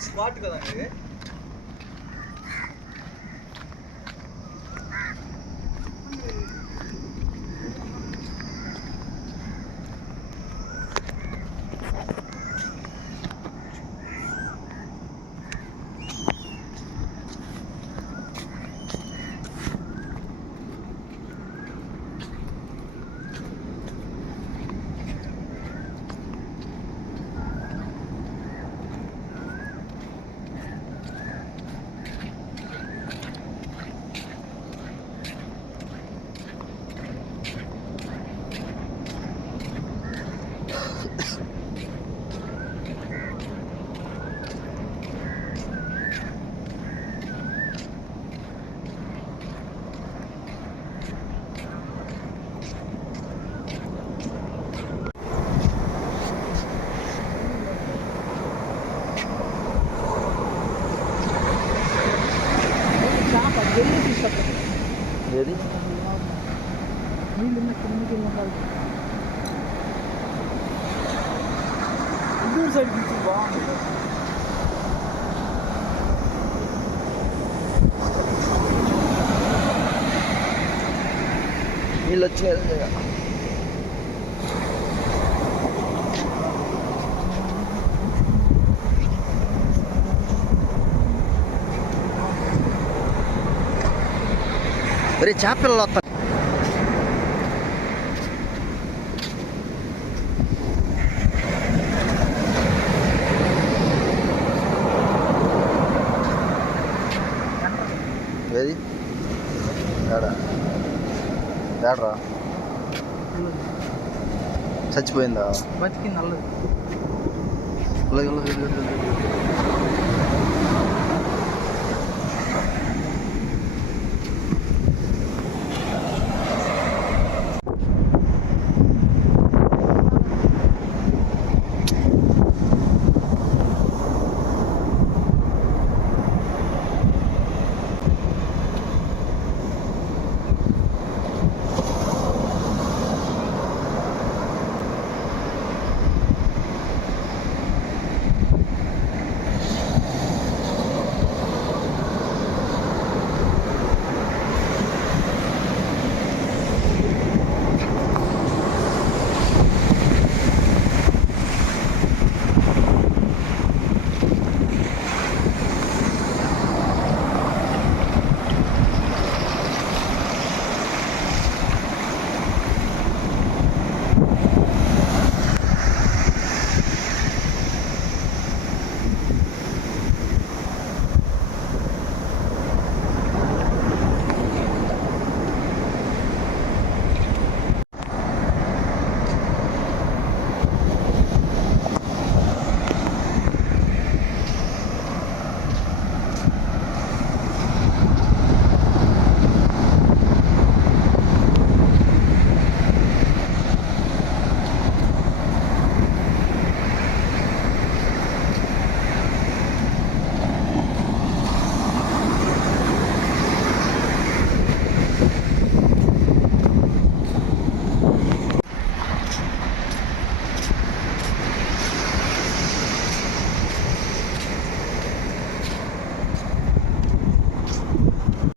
Spot కదా ఇది. Jadi? Ini lemak kilometer lagi. Ini saya gitu bang. Ini lecet ni. Ya. ఒరే చేపలు వస్తా ఏది? ఏడా? ఏడ్రా? చచ్చిపోయిందా? బతికింది అల్లది